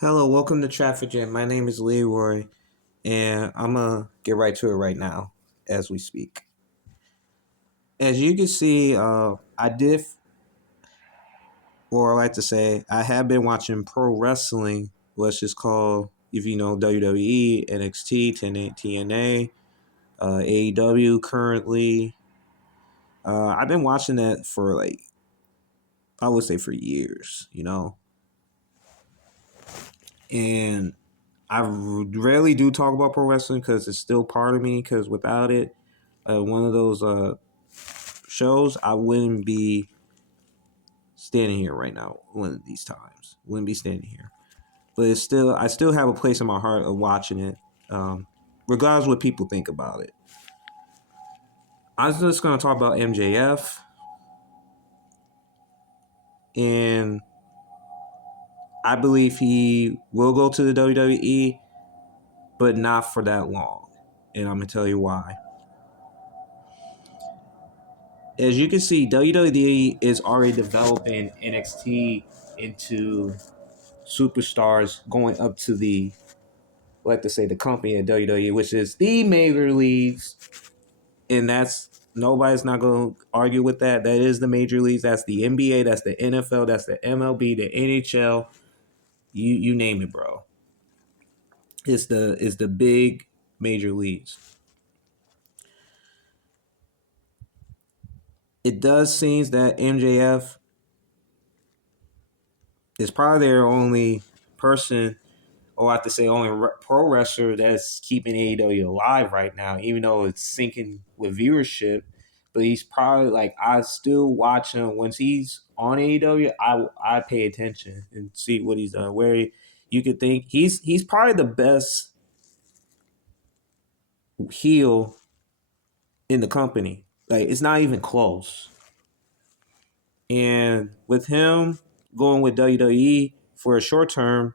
Hello, welcome to Traffic Jam. My name is Leroy, and I'm gonna get right to it right now as we speak. As you can see, or I like to say, I have been watching pro wrestling, let's just call, if you know, WWE, NXT, TNA, AEW currently. I've been watching that for I would say for years, and I rarely do talk about pro wrestling because it's still part of me. Because without it, one of those shows, I wouldn't be standing here right now. One of these times, wouldn't be standing here. But I still have a place in my heart of watching it, regardless what people think about it. I'm just gonna talk about MJF, and I believe he will go to the WWE, but not for that long. And I'm gonna tell you why. As you can see, WWE is already developing NXT into superstars going up to the, like to say, the company at WWE, which is the major leagues, and that's nobody's not going to argue with that. That is the major leagues. That's the NBA. That's the NFL. That's the MLB. The NHL. You name it, bro. It's the big major leagues. It does seem that MJF is probably their only person, or I have to say only pro wrestler that's keeping AEW alive right now, even though it's sinking with viewership. But he's probably like, I still watch him once he's on AEW. I pay attention and see what he's done. You could think he's probably the best heel in the company. Like, it's not even close. And with him going with WWE for a short term,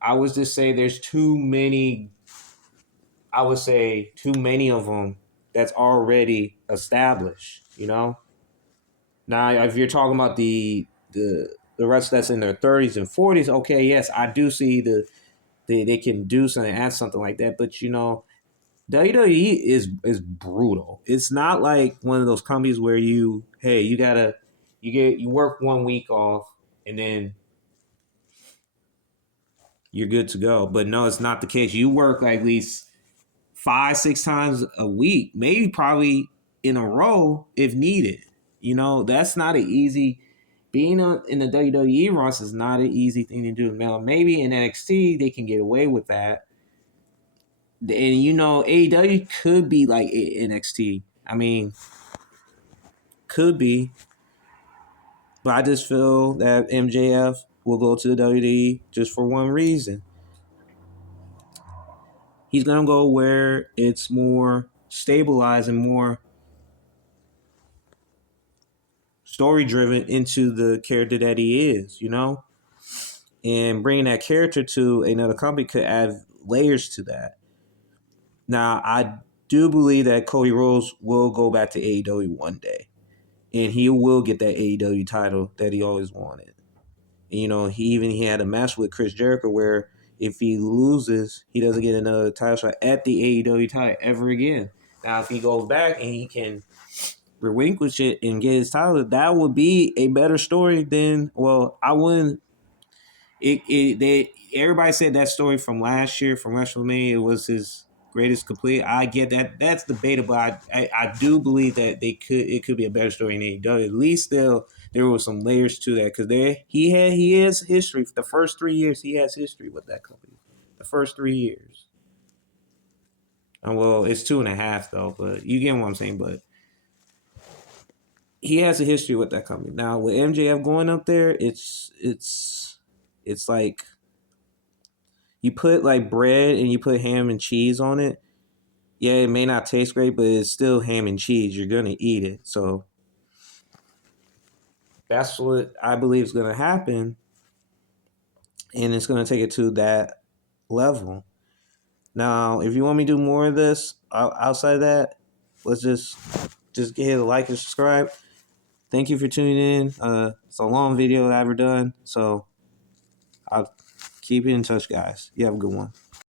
I would just say there's too many. I would say too many of them that's already established. Now if you're talking about the rest that's in their 30s and 40s, okay, yes, I do see they can do something, add something like that. But WWE is brutal. It's not like one of those companies where you work 1 week off and then you're good to go. But no, it's not the case. You work like at least 5, 6 times a week, maybe probably in a row if needed. That's not an easy. Being in the WWE roster is not an easy thing to do. Now, maybe in NXT they can get away with that, and AEW could be like NXT. I mean, could be, but I just feel that MJF will go to the WWE just for one reason. He's gonna go where it's more stabilized and more story driven into the character that he is, and bringing that character to another company could add layers to that. Now, I do believe that Cody Rhodes will go back to AEW one day, and he will get that AEW title that he always wanted. He had a match with Chris Jericho where if he loses, he doesn't get another title shot at the AEW title ever again. Now, if he goes back and he can relinquish it and get his title, that would be a better story than. Well, I wouldn't. Everybody said that story from last year from WrestleMania, it was his greatest complete. I get that. That's debatable. I do believe that it could be a better story in AEW. At least there was some layers to that because he has history. The first 3 years he has history with that company. The first 3 years. Well, it's 2.5 though, but you get what I'm saying. But he has a history with that company. Now with MJF going up there, it's like you put like bread and you put ham and cheese on it. Yeah, it may not taste great, but it's still ham and cheese. You're gonna eat it. So that's what I believe is gonna happen, and it's gonna take it to that level. Now, if you want me to do more of this outside of that, let's just hit a like and subscribe. Thank you for tuning in. It's a long video that I've ever done, so I'll keep in touch, guys. You have a good one.